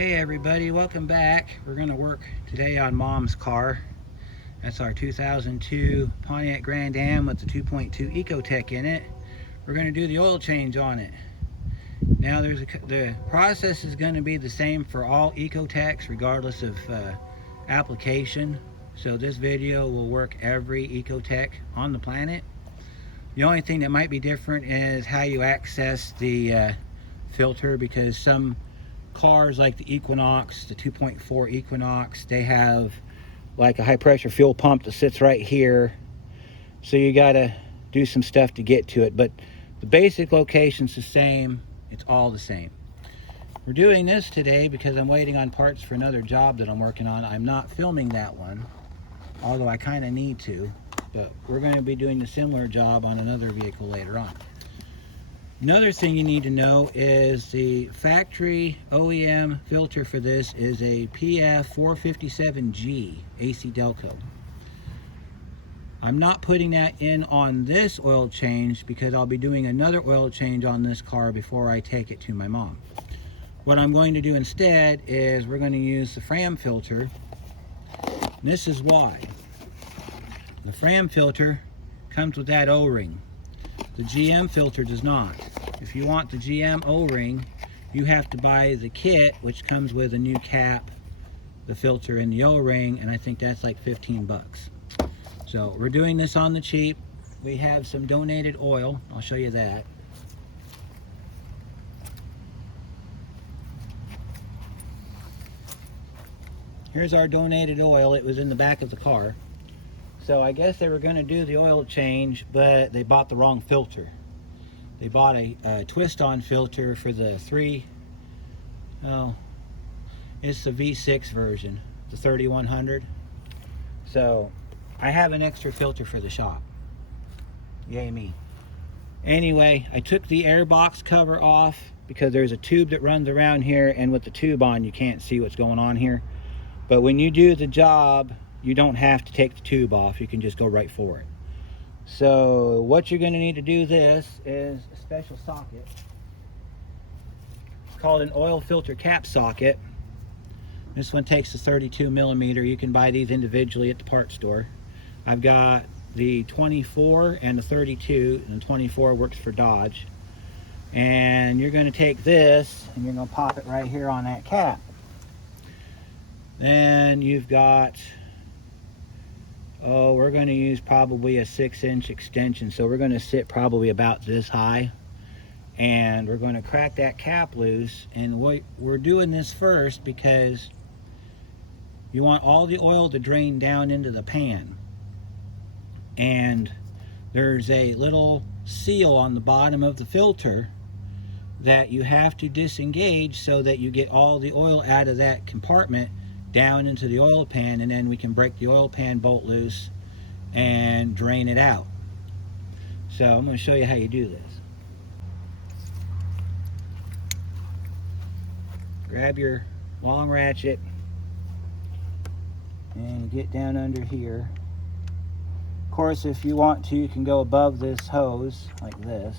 Hey everybody, welcome back. We're going to work today on Mom's car. That's our 2002 Pontiac Grand Am with the 2.2 Ecotec in it. We're going to do the oil change on it. Now the process is going to be the same for all Ecotecs regardless of application. So this video will work every Ecotec on the planet. The only thing that might be different is how you access the filter, because some cars like the Equinox, the 2.4 Equinox, they have like a high pressure fuel pump that sits right here, so you gotta do some stuff to get to it, but the basic location's the same. It's all the same. We're doing this today because I'm waiting on parts for another job that I'm working on. I'm not filming that one, although I kind of need to, but we're going to be doing a similar job on another vehicle later on. Another thing you need to know is the factory OEM filter for this is a PF457G AC Delco. I'm not putting that in on this oil change because I'll be doing another oil change on this car before I take it to my mom. What I'm going to do instead is we're going to use the Fram filter. And this is why. The Fram filter comes with that O-ring. The GM filter does not. If you want the GM O-ring, you have to buy the kit, which comes with a new cap, the filter, and the O-ring, and I think that's like 15 bucks. So we're doing this on the cheap. We have some donated oil. I'll show you that. Here's our donated oil. It was in the back of the car. So I guess they were going to do the oil change, but they bought the wrong filter. They bought a twist-on filter for the it's the V6 version, the 3100. So I have an extra filter for the shop. Yay me. Anyway, I took the air box cover off because there's a tube that runs around here, and with the tube on you can't see what's going on here. But when you do the job, you don't have to take the tube off. You can just go right for it. So what you're going to need to do this is a special socket. It's called an oil filter cap socket. This one takes a 32 millimeter. You can buy these individually at the parts store. I've got the 24 and the 32, and the 24 works for Dodge. And you're going to take this and you're going to pop it right here on that cap. Then you've got, we're going to use probably a 6-inch extension, so we're going to sit probably about this high, and we're going to crack that cap loose. And we're doing this first because you want all the oil to drain down into the pan, and there's a little seal on the bottom of the filter that you have to disengage so that you get all the oil out of that compartment down into the oil pan, and then we can break the oil pan bolt loose and drain it out. So I'm going to show you how you do this. Grab your long ratchet and get down under here. Of course, if you want to, you can go above this hose like this.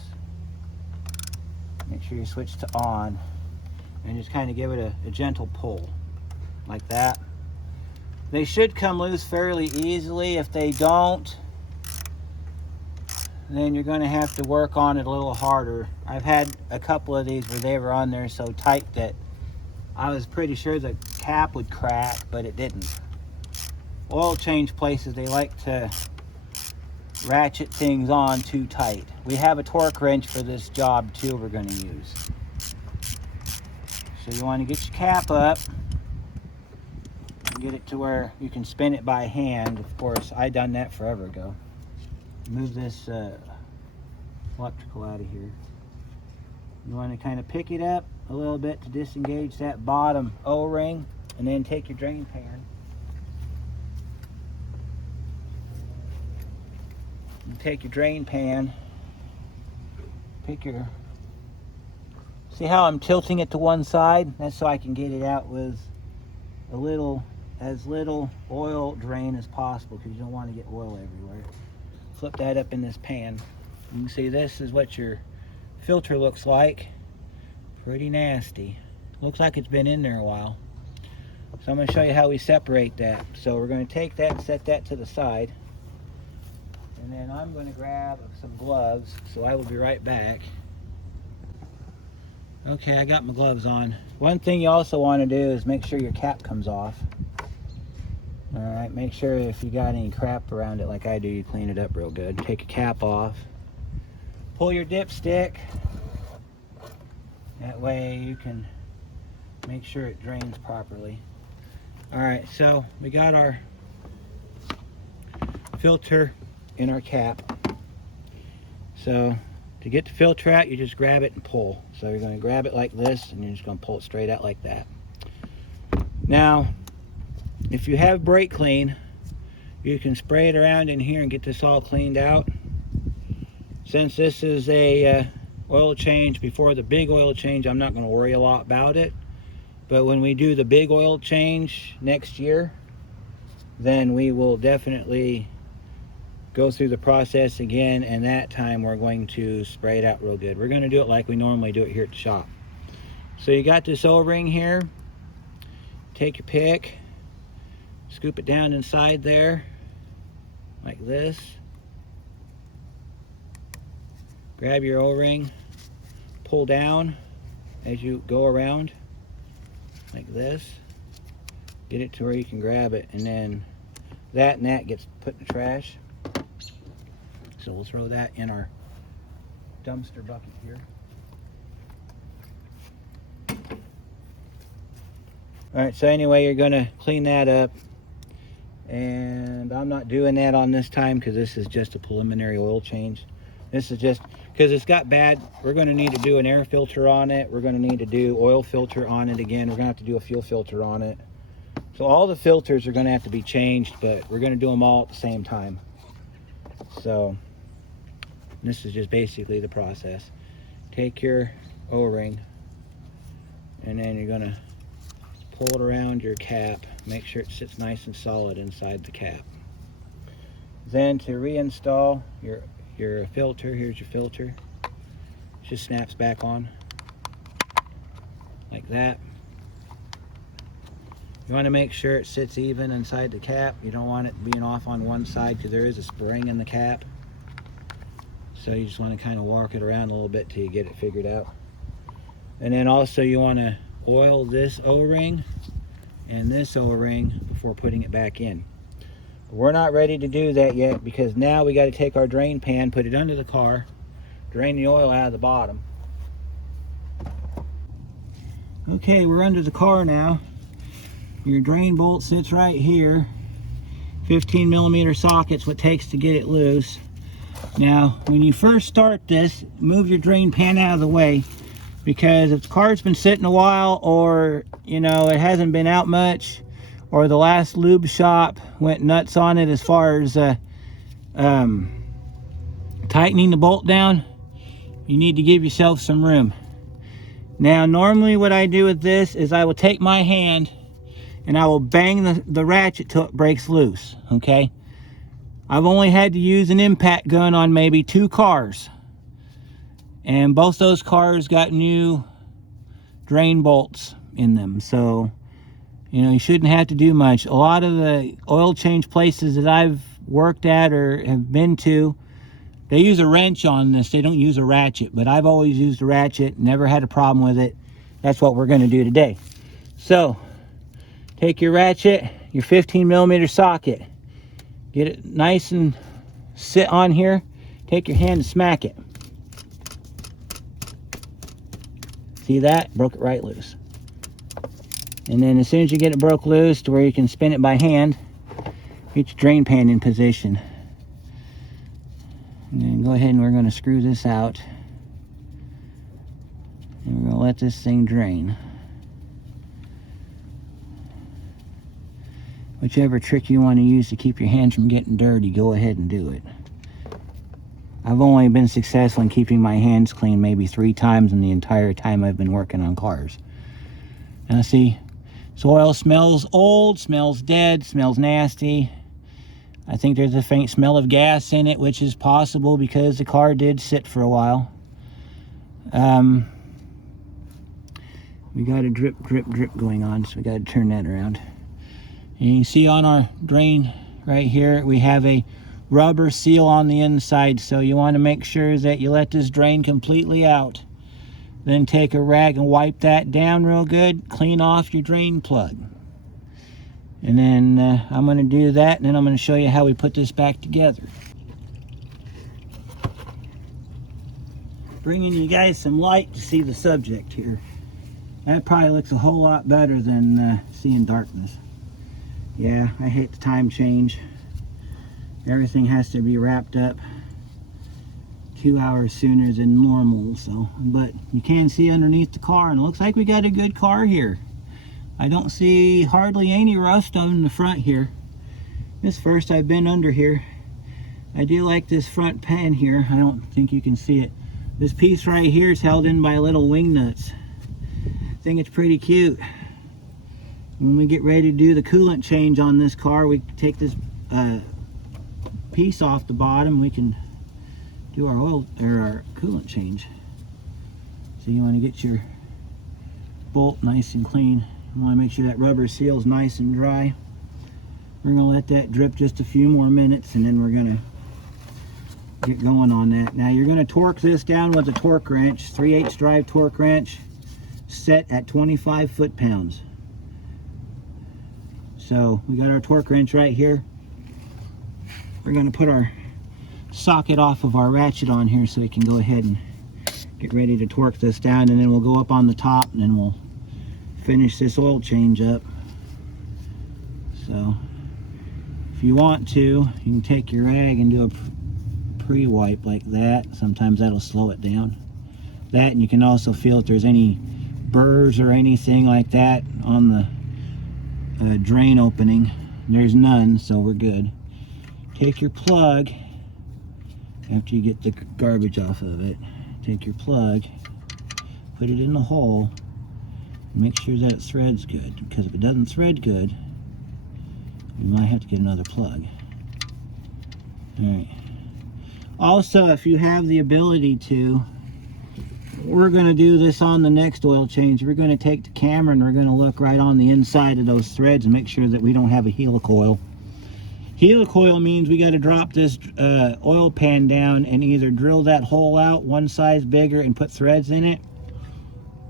Make sure you switch to on and just kind of give it a gentle pull like that. They should come loose fairly easily. If they don't, then you're going to have to work on it a little harder. I've had a couple of these where they were on there so tight that I was pretty sure the cap would crack, but it didn't. Oil change places, they like to ratchet things on too tight. We have a torque wrench for this job too we're going to use. So you want to get your cap up, get it to where you can spin it by hand. Of course, I done that forever ago. Move this electrical out of here. You want to kind of pick it up a little bit to disengage that bottom O-ring, and then take your drain pan. You take your drain pan, pick your, see how I'm tilting it to one side? That's so I can get it out with as little oil drain as possible, because you don't want to get oil everywhere. Flip that up in this pan. You can see this is what your filter looks like. Pretty nasty. Looks like it's been in there a while. So I'm going to show you how we separate that. So we're going to take that and set that to the side. And then I'm going to grab some gloves, so I will be right back. Okay, I got my gloves on. One thing you also want to do is make sure your cap comes off. Alright, make sure if you got any crap around it like I do, you clean it up real good. Take your cap off. Pull your dipstick. That way you can make sure it drains properly. Alright, so we got our filter in our cap. So to get the filter out, you just grab it and pull. So you're going to grab it like this, and you're just going to pull it straight out like that. Now, if you have brake clean, you can spray it around in here and get this all cleaned out. Since this is a oil change before the big oil change, I'm not going to worry a lot about it. But when we do the big oil change next year, then we will definitely go through the process again, and that time we're going to spray it out real good. We're going to do it like we normally do it here at the shop. So you got this O-ring here. Take your pick, scoop it down inside there like this. Grab your O-ring, pull down as you go around like this. Get it to where you can grab it, and then that and that gets put in the trash. So we'll throw that in our dumpster bucket here. Alright, so anyway, you're going to clean that up. And I'm not doing that on this time because this is just a preliminary oil change. This is just because it's got bad. We're going to need to do an air filter on it. We're going to need to do oil filter on it again. We're going to have to do a fuel filter on it. So all the filters are going to have to be changed, but we're going to do them all at the same time. So this is just basically the process. Take your O-ring, and then you're going to pull it around your cap. Make sure it sits nice and solid inside the cap. Then to reinstall your filter, here's your filter. It just snaps back on like that. You want to make sure it sits even inside the cap. You don't want it being off on one side because there is a spring in the cap. So you just want to kind of walk it around a little bit till you get it figured out. And then also you want to oil this O-ring and this O-ring before putting it back in. We're not ready to do that yet because now we got to take our drain pan, put it under the car, drain the oil out of the bottom. Okay, we're under the car now. Your drain bolt sits right here. 15mm socket's what it takes to get it loose. Now, when you first start this, move your drain pan out of the way, because if the car's been sitting a while, or it hasn't been out much, or the last lube shop went nuts on it as far as tightening the bolt down, you need to give yourself some room. Now, normally what I do with this is I will take my hand and I will bang the ratchet till it breaks loose, okay? I've only had to use an impact gun on maybe 2 cars. And both those cars got new drain bolts in them. So, you shouldn't have to do much. A lot of the oil change places that I've worked at or have been to, they use a wrench on this. They don't use a ratchet. But I've always used a ratchet, never had a problem with it. That's what we're going to do today. So, take your ratchet, your 15mm socket. Get it nice and sit on here. Take your hand and smack it. See that? Broke it right loose. And then as soon as you get it broke loose to where you can spin it by hand, get your drain pan in position. And then go ahead and we're going to screw this out. And we're going to let this thing drain. Whichever trick you want to use to keep your hands from getting dirty, go ahead and do it. I've only been successful in keeping my hands clean maybe 3 times in the entire time I've been working on cars. Now see, this oil smells old, smells dead, smells nasty. I think there's a faint smell of gas in it, which is possible because the car did sit for a while. we got a drip going on, so we got to turn that around. And you can see on our drain right here, we have a rubber seal on the inside, so you want to make sure that you let this drain completely out. Then take a rag and wipe that down real good, clean off your drain plug. And then I'm going to do that, and then I'm going to show you how we put this back together. Bringing you guys some light to see the subject here. That probably looks a whole lot better than seeing darkness. Yeah, I hate the time change. Everything has to be wrapped up 2 hours sooner than normal, so, but you can see underneath the car, and it looks like we got a good car here. I don't see hardly any rust on the front here. This first I've been under here. I do like this front pan here. I don't think you can see it. This piece right here is held in by little wing nuts. I think it's pretty cute. When we get ready to do the coolant change on this car, we take this piece off the bottom. We can do our oil or our coolant change. So you want to get your bolt nice and clean. You want to make sure that rubber seal is nice and dry. We're going to let that drip just a few more minutes, and then we're going to get going on that. Now you're going to torque this down with a torque wrench, 3/8 drive torque wrench, set at 25 foot-pounds. So we got our torque wrench right here. We're going to put our socket off of our ratchet on here so we can go ahead and get ready to torque this down, and then we'll go up on the top, and then we'll finish this oil change up. So if you want to, you can take your rag and do a pre-wipe like that. Sometimes that'll slow it down. That, and you can also feel if there's any burrs or anything like that on the drain opening. There's none, so we're good. Take your plug, after you get the garbage off of it, take your plug, put it in the hole, and make sure that it threads good, because if it doesn't thread good, you might have to get another plug. Alright. Also, if you have the ability to, we're going to do this on the next oil change. We're going to take the camera and we're going to look right on the inside of those threads and make sure that we don't have a helicoil. Helicoil means we got to drop this oil pan down and either drill that hole out one size bigger and put threads in it,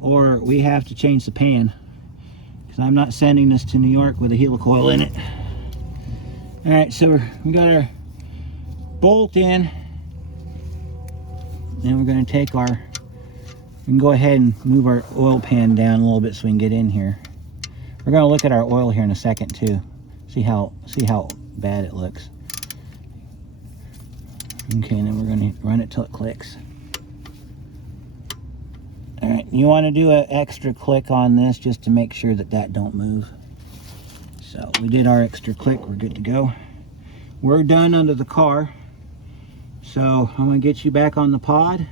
or we have to change the pan, because I'm not sending this to New York with a helicoil in it. Alright, so we got our bolt in. Then we're going to take our, we can go ahead and move our oil pan down a little bit so we can get in here. We're going to look at our oil here in a second too. See how bad it looks. Okay, and then we're going to run it till it clicks. Alright, you want to do an extra click on this just to make sure that that don't move. So we did our extra click, we're good to go. We're done under the car. So I'm going to get you back on the pod,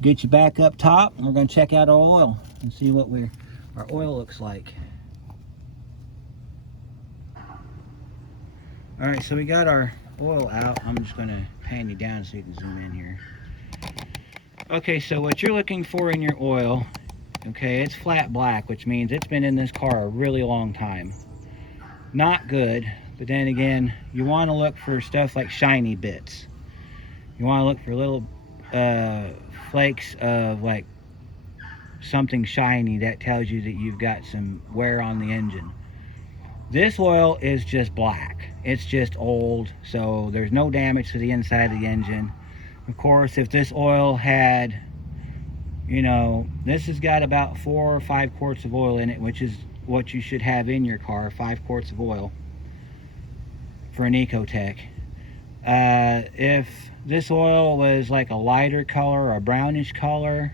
get you back up top, and we're going to check out our oil and see what our oil looks like. Alright, so we got our oil out. I'm just going to pan you down so you can zoom in here. Okay, so what you're looking for in your oil, okay, it's flat black, which means it's been in this car a really long time. Not good, but then again, you want to look for stuff like shiny bits. You want to look for little flakes of like something shiny that tells you that you've got some wear on the engine. This oil is just black. It's just old, so there's no damage to the inside of the engine. Of course, if this oil had, you know, this has got about 4 or 5 quarts of oil in it, which is what you should have in your car, 5 quarts of oil for an Ecotec. If this oil was like a lighter color or a brownish color,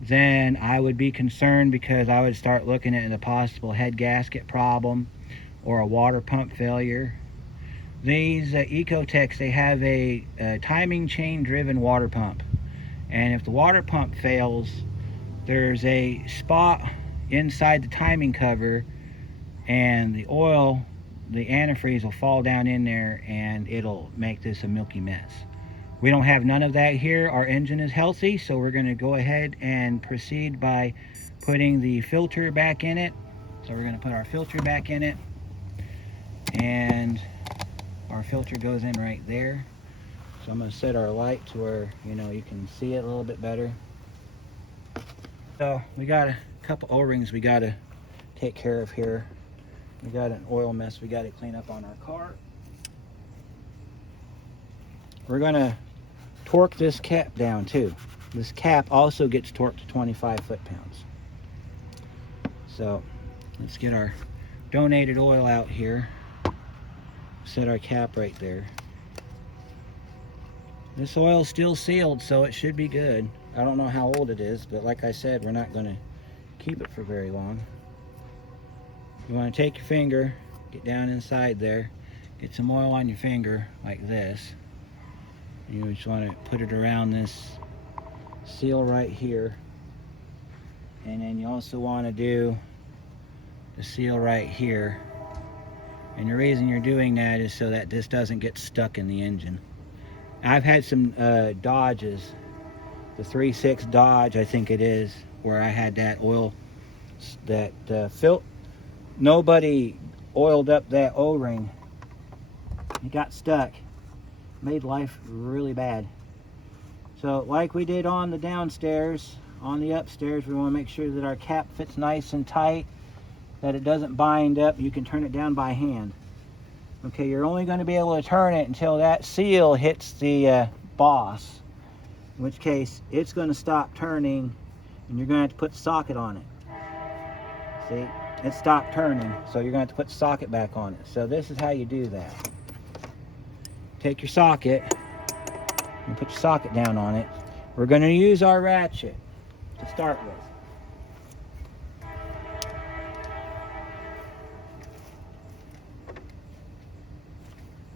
then I would be concerned, because I would start looking at a possible head gasket problem or a water pump failure. These Ecotecs, they have a timing chain driven water pump, and if the water pump fails, there's a spot inside the timing cover, and the oil, the antifreeze will fall down in there and it'll make this a milky mess. We don't have none of that here. Our engine is healthy, so we're going to go ahead and proceed by putting the filter back in it. So we're going to put our filter back in it, and our filter goes in right there. So I'm going to set our light to where, you know, you can see it a little bit better. So we got a couple O-rings we got to take care of here. We got an oil mess we got to clean up on our car. We're going to torque this cap down too. This cap also gets torqued to 25 foot-pounds. So let's get our donated oil out here. Set our cap right there. This oil is still sealed, so it should be good. I don't know how old it is, but like I said, we're not going to keep it for very long. You want to take your finger, get down inside there, get some oil on your finger like this. You just want to put it around this seal right here. And then you also want to do the seal right here. And the reason you're doing that is so that this doesn't get stuck in the engine. I've had some Dodges, the 3.6 Dodge I think it is, where I had that oil, that nobody oiled up that O-ring. It got stuck, made life really bad. So like we did on the downstairs, on the upstairs, we want to make sure that our cap fits nice and tight, that it doesn't bind up. You can turn it down by hand. Okay, you're only going to be able to turn it until that seal hits the boss, in which case it's going to stop turning and you're going to have to put the socket on it. See, it stopped turning, so you're going to have to put the socket back on it. So this is how you do that. Take your socket and put your socket down on it. We're going to use our ratchet to start with.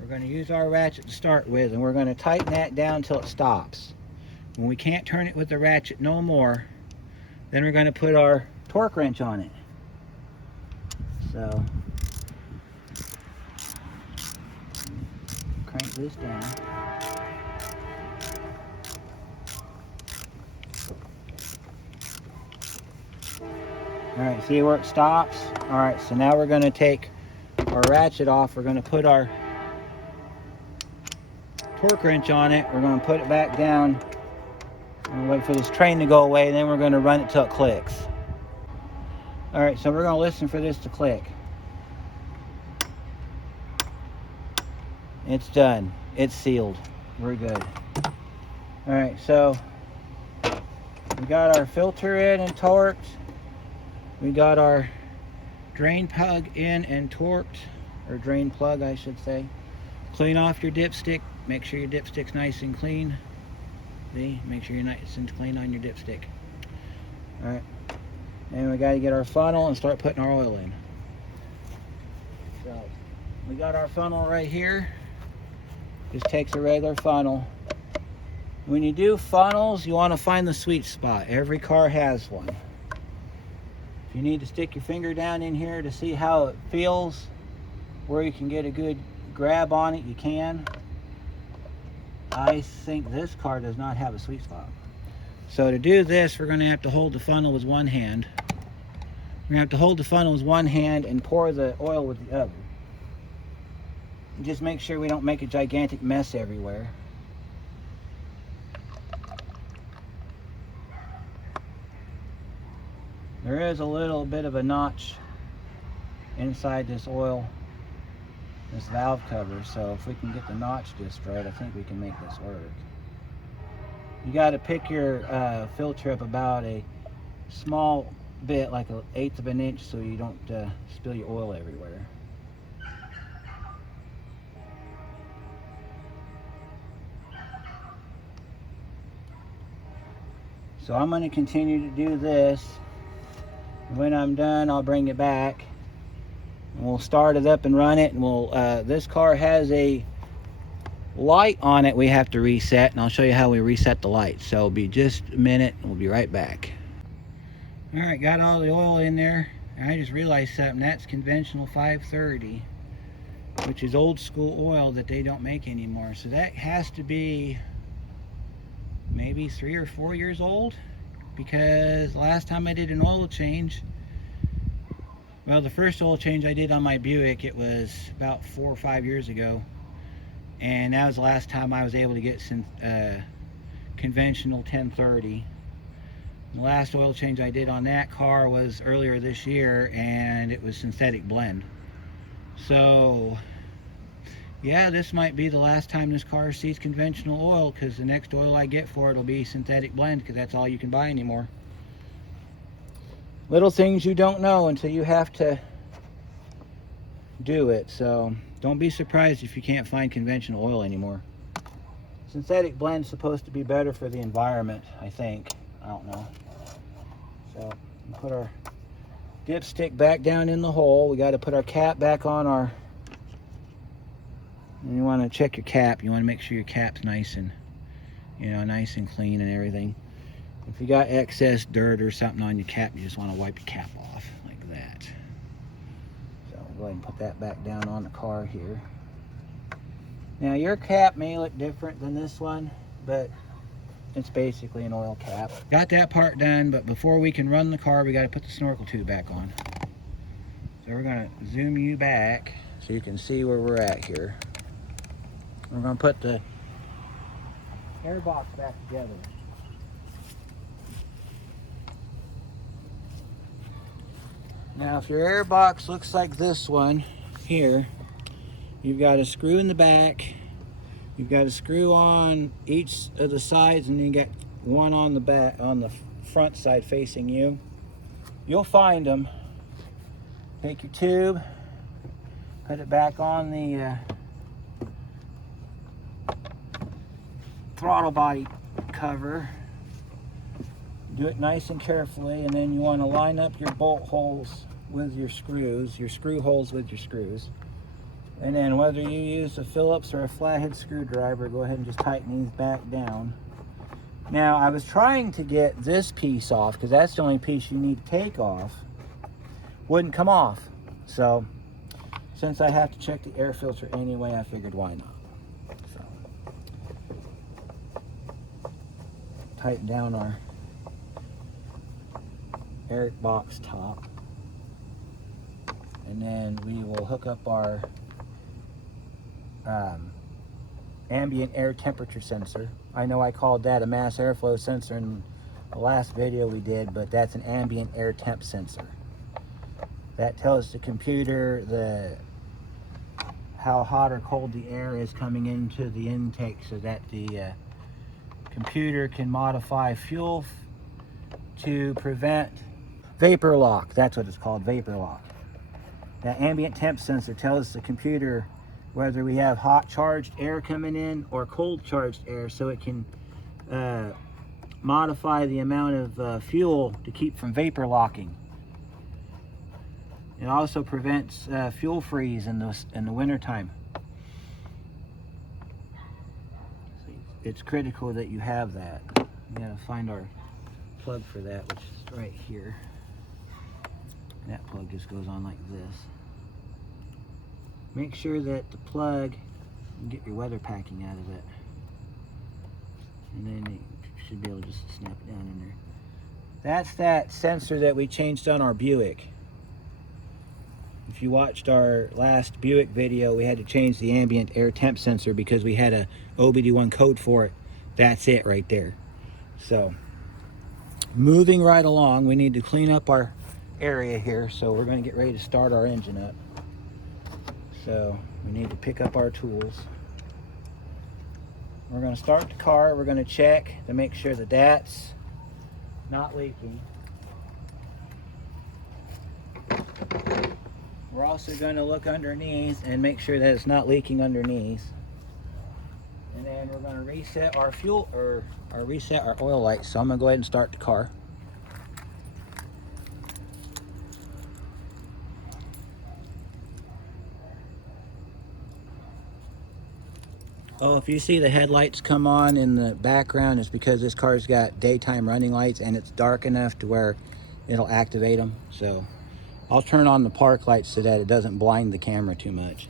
We're going to use our ratchet to start with, and we're going to tighten that down until it stops. When we can't turn it with the ratchet no more, then we're going to put our torque wrench on it. So crank this down. Alright, see where it stops? Alright, so now we're going to take our ratchet off. We're going to put our torque wrench on it. We're going to put it back down and wait for this train to go away, and then we're going to run it till it clicks. Alright, so we're going to listen for this to click. It's done. It's sealed. We're good. Alright, so we got our filter in and torqued. We got our drain plug in and torqued, or drain plug I should say. Clean off your dipstick. Make sure your dipstick's nice and clean. See? Make sure you're nice and clean on your dipstick. Alright. And we got to get our funnel and start putting our oil in. So, we got our funnel right here. Just takes a regular funnel. When you do funnels, you want to find the sweet spot. Every car has one. If you need to stick your finger down in here to see how it feels, where you can get a good grab on it, you can. I think this car does not have a sweet spot. So to do this, we're going to have to hold the funnel with one hand. We're going to have to hold the funnel with one hand and pour the oil with the other. Just make sure we don't make a gigantic mess everywhere. There is a little bit of a notch inside this oil, this valve cover, so if we can get the notch just right, I think we can make this work. You got to pick your filter up about a small bit, like 1/8 of an inch, so you don't spill your oil everywhere. So I'm going to continue to do this. When I'm done, I'll bring it back and we'll start it up and run it. And we'll this car has a light on it we have to reset, and I'll show you how we reset the light. So it'll be just a minute and we'll be right back. All right, got all the oil in there. I just realized something. That's conventional 530, which is old school oil that they don't make anymore. So that has to be maybe 3 or 4 years old, because last time I did an oil change, well, the first oil change I did on my Buick, it was about 4 or 5 years ago, and that was the last time I was able to get some conventional 1030. The last oil change I did on that car was earlier this year, and it was synthetic blend. So yeah, this might be the last time this car sees conventional oil, because the next oil I get for it will be synthetic blend, because that's all you can buy anymore. Little things you don't know until you have to do it. So don't be surprised if you can't find conventional oil anymore. Synthetic blend's supposed to be better for the environment, I think. I don't know. So put our dipstick back down in the hole. We got to put our cap back on our. And you want to check your cap. You want to make sure your cap's nice and, nice and clean and everything. If you got excess dirt or something on your cap, you just want to wipe your cap off like that. So go ahead and put that back down on the car here. Now your cap may look different than this one, but it's basically an oil cap. Got that part done, but before we can run the car, we got to put the snorkel tube back on. So we're going to zoom you back so you can see where we're at here. We're going to put the air box back together. Now if your air box looks like this one here, you've got a screw in the back, you've got a screw on each of the sides, and then you got one on the back, on the front side facing you. You'll find them. Take your tube, put it back on the throttle body cover. Do it nice and carefully, and then you want to line up your bolt holes with your screws, your screw holes with your screws. And then whether you use a Phillips or a flathead screwdriver, go ahead and just tighten these back down. Now I was trying to get this piece off, because that's the only piece you need to take off. Wouldn't come off. So since I have to check the air filter anyway, I figured why not. So tighten down our air box top, and then we will hook up our ambient air temperature sensor. I know I called that a mass airflow sensor in the last video we did, but that's an ambient air temp sensor. That tells the computer how hot or cold the air is coming into the intake, so that the computer can modify fuel to prevent vapor lock. That's what it's called, vapor lock. That ambient temp sensor tells the computer whether we have hot charged air coming in or cold charged air, so it can modify the amount of fuel to keep from vapor locking. It also prevents fuel freeze in the winter time. It's critical that you have that. We gotta find our plug for that, which is right here. That plug just goes on like this. Make sure that the plug, you get your weather packing out of it, and then you should be able to just snap it down in there. That's that sensor that we changed on our Buick. If you watched our last Buick video, we had to change the ambient air temp sensor because we had a OBD1 code for it. That's it right there. So moving right along, we need to clean up our area here, so we're going to get ready to start our engine up. So we need to pick up our tools. We're going to start the car. We're going to check to make sure that that's not leaking. We're also going to look underneath and make sure that it's not leaking underneath. And then we're going to reset our fuel, or reset our oil lights. So I'm going to go ahead and start the car. Oh, if you see the headlights come on in the background, it's because this car's got daytime running lights and it's dark enough to where it'll activate them. So I'll turn on the park lights so that it doesn't blind the camera too much.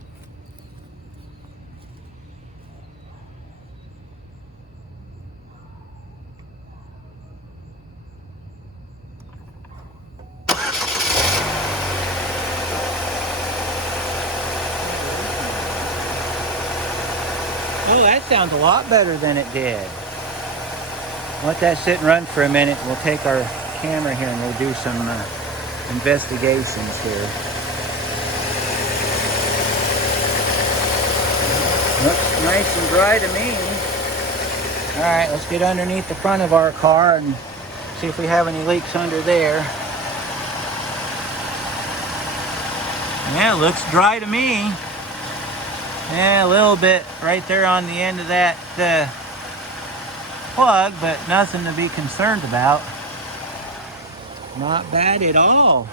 Oh, that sounds a lot better than it did. Let that sit and run for a minute. We'll take our camera here and we'll do some investigations here. Looks nice and dry to me. All right, let's get underneath the front of our car and see if we have any leaks under there. Yeah, it looks dry to me. Yeah, a little bit right there on the end of that plug, but nothing to be concerned about. Not bad at all.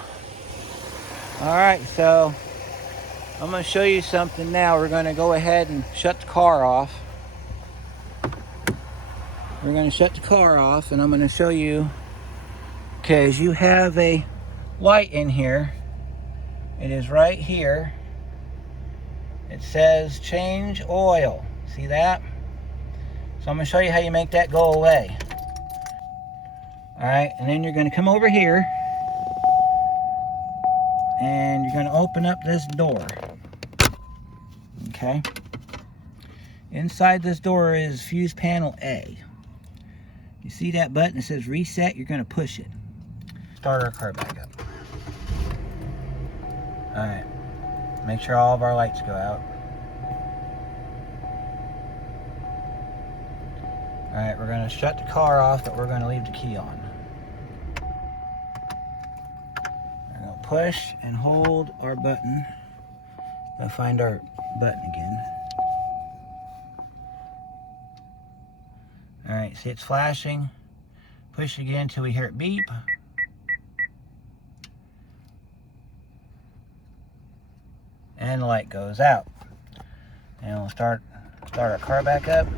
All right, so I'm going to show you something now. We're going to go ahead and shut the car off. We're going to shut the car off, and I'm going to show you, because you have a light in here. It is right here. It says change oil. See that? So I'm going to show you how you make that go away. All right, and then you're going to come over here and you're going to open up this door. Okay? Inside this door is fuse panel A. You see that button that says reset? You're going to push it. Start our car back up. All right. Make sure all of our lights go out. All right, we're going to shut the car off, but we're going to leave the key on. We're going to push and hold our button. I'll find our button again. All right, see it's flashing. Push again until we hear it beep. And the light goes out. And we'll start our car back up.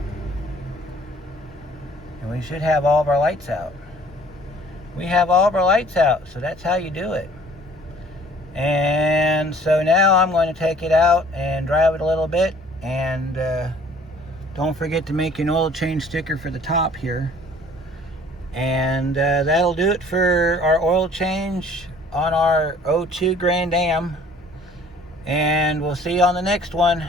And we should have all of our lights out. We have all of our lights out, so that's how you do it. And so now I'm going to take it out and drive it a little bit. And don't forget to make an oil change sticker for the top here. And that'll do it for our oil change on our 02 Grand Am. And we'll see you on the next one.